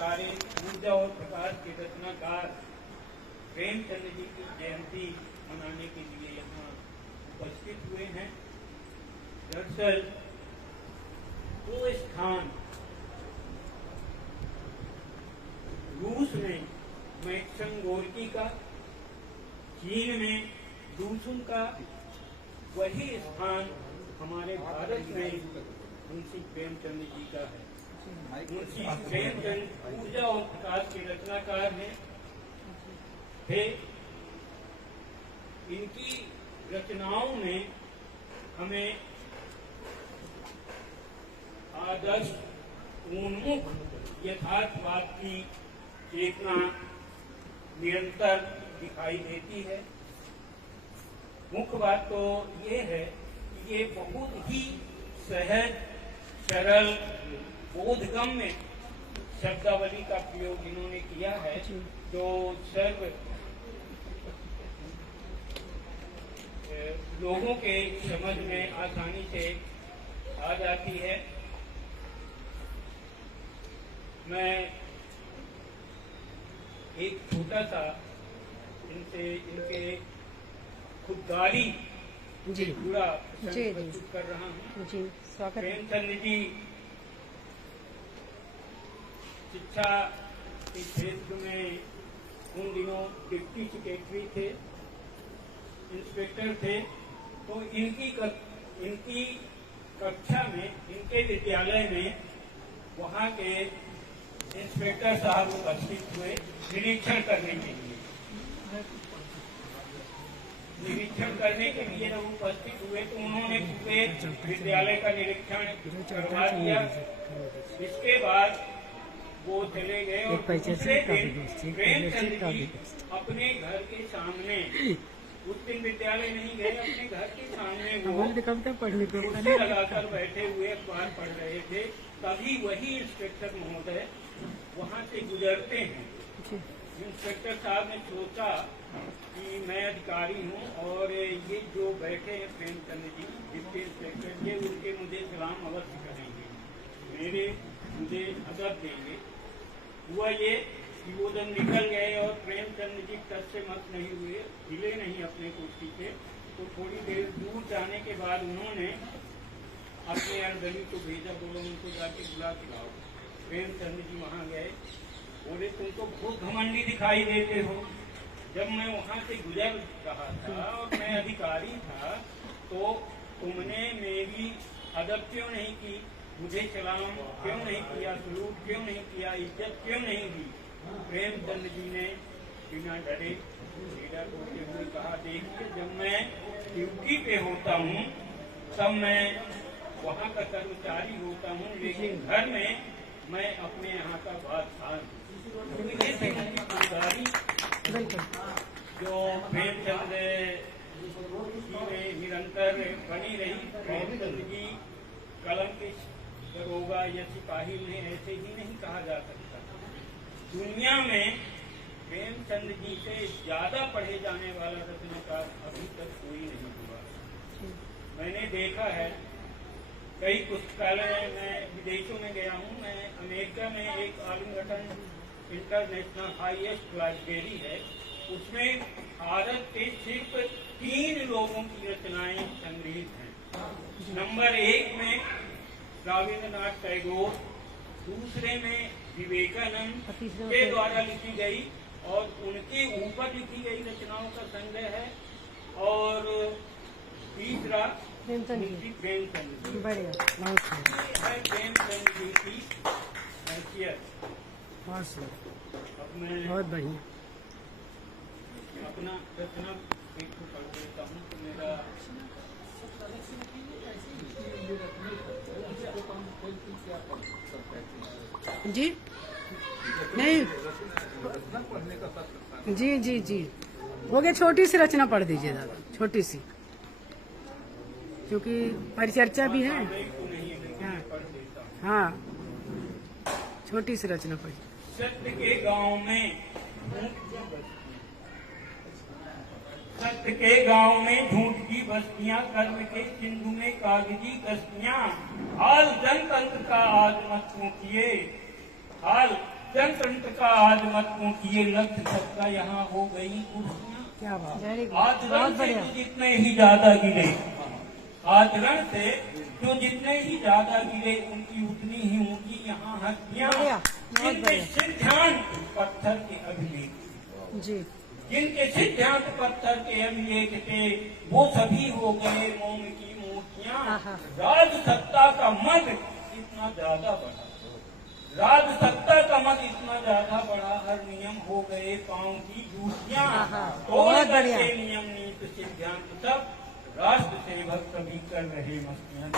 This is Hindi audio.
सारे ऊर्जा और प्रकाश के रचनाकार प्रेमचंद जी की जयंती मनाने के लिए यहाँ उपस्थित हुए हैं। दरअसल वो स्थान रूस में मैक्सिम गोर्की का, चीन में दूसुन का, वही स्थान हमारे भारत में मुंशी प्रेमचंद जी का है। मुंशी प्रेमचंद ऊर्जा और प्रकाश के रचनाकार हैं थे। इनकी रचनाओं में हमें आदर्श, उन्मुख, यथार्थवाद की चेतना निरंतर दिखाई देती है। मुख्य बात तो ये है कि ये बहुत ही सहज, सरल, बोधगम्य शब्दावली का प्रयोग इन्होंने किया है, जो सर्व लोगों के समझ में आसानी से आ जाती है। मैं एक छोटा सा इनके खुददारी से जुड़ा प्रस्तुत कर रहा हूँ। प्रेमचंद जी शिक्षा के क्षेत्र में उन दिनों डिप्टी सेक्रेटरी थे, इंस्पेक्टर थे। तो इनकी कक्षा में, इनके विद्यालय में वहाँ के इंस्पेक्टर साहब उपस्थित हुए निरीक्षण करने के लिए। जब उपस्थित हुए तो उन्होंने पूरे विद्यालय का निरीक्षण करवा दिया। इसके बाद वो चले गए और दूसरे दिन प्रेमचंद जी अपने घर के सामने, उस दिन विद्यालय नहीं गए, अपने घर के सामने वो कुर्सी लगाकर बैठे हुए अखबार पढ़ रहे थे। तभी वही इंस्पेक्टर महोदय वहाँ से गुजरते हैं। इंस्पेक्टर साहब ने सोचा कि मैं अधिकारी हूँ और ये जो बैठे हैं प्रेमचंद जी डिप्टी इंस्पेक्टर, ये उनके मुझे सलाम अवश्य करेंगे, मुझे अदब देंगे। हुआ ये कि वो जब निकल गए और प्रेमचंद जी टच से मत नहीं हुए, हिले नहीं अपने कुर्सी से। तो थोड़ी देर दूर जाने के बाद उन्होंने अपने अर्दली को भेजा, बोलो उनको जाके बुला के लाओ। प्रेमचंद जी वहाँ गए, बोले तुम तो बहुत घमंडी दिखाई देते हो। जब मैं वहाँ से गुजर रहा था और मैं अधिकारी था, तो तुमने मेरी अदब क्यों नहीं की, मुझे सलाम क्यों नहीं किया, सलूट क्यों नहीं किया, इज्जत क्यों नहीं दी। प्रेमचंद जी ने बिना डरे लीडर होते हुए कहा, देखिए जब मैं ड्यूटी पे होता हूँ तब मैं वहाँ का कर्मचारी होता हूँ, लेकिन घर में मैं अपने यहाँ का बादशाह हूँ। जो प्रेमचंद जी में निरंतर बनी रही। प्रेमचंद जी कलम के दरोगा या सिपाही में ऐसे ही नहीं कहा जा सकता। दुनिया में प्रेमचंद जी से ज्यादा पढ़े जाने वाला रचनाकार अभी तक कोई नहीं हुआ। मैंने देखा है कई पुस्तकालय, मैं विदेशों में गया हूँ। मैं अमेरिका में एक आर्लिंगटन इंटरनेशनल हाईएस्ट लाइब्रेरी है, उसमें भारत के सिर्फ 3 लोगों की रचनाएं संग्रहित हैं। नंबर 1 में रविंद्रनाथ टैगोर, दूसरे में विवेकानंद के द्वारा लिखी गई और उनके ऊपर लिखी गई रचनाओं का संग्रह है, और तीसरा प्रेमचंद जी। बढ़िया, प्रेमचंद जी की हैसियत। बहुत बढ़िया। अपना रचना एक पढ़ देता हूँ तो मेरा जी नहीं जी जी जी हो गया। छोटी सी रचना पढ़ दीजिए दादा, छोटी सी, क्योंकि परिचर्चा भी है। हाँ, छोटी सी रचना पढ़िए। सत्य के गांव में सत्य के गांव में झूठ की बस्तियां, कर्म के सिंधु में कागजी गस्तियां, हाल जनतंत्र का आज मत किए, हाल जनतंत्र आज मत पूछिए, लक्ष्य सबका यहाँ हो गई कुर्सियाँ। क्या बात है। आचरण से जो जितने ही ज्यादा गिरे, आचरण से जो जितने ही ज्यादा गिरे, उनकी उतनी ही ऊंची यहाँ हस्तियाँ। जिनके सिद्धांत पत्थर के अभिलेख, जी जिनके सिद्धांत पत्थर के अभिलेख थे, वो सभी हो गए मोम की मूर्तियाँ। राज सत्ता का मद इतना ज्यादा बढ़ा, राज सत्ता का मद इतना ज्यादा बढ़ा, हर नियम हो गए पाँव की जूतियाँ। तोड़ करके नियम नीति सिद्धांत सब, राष्ट्र सेवक कभी कर रहे मस्तियाँ।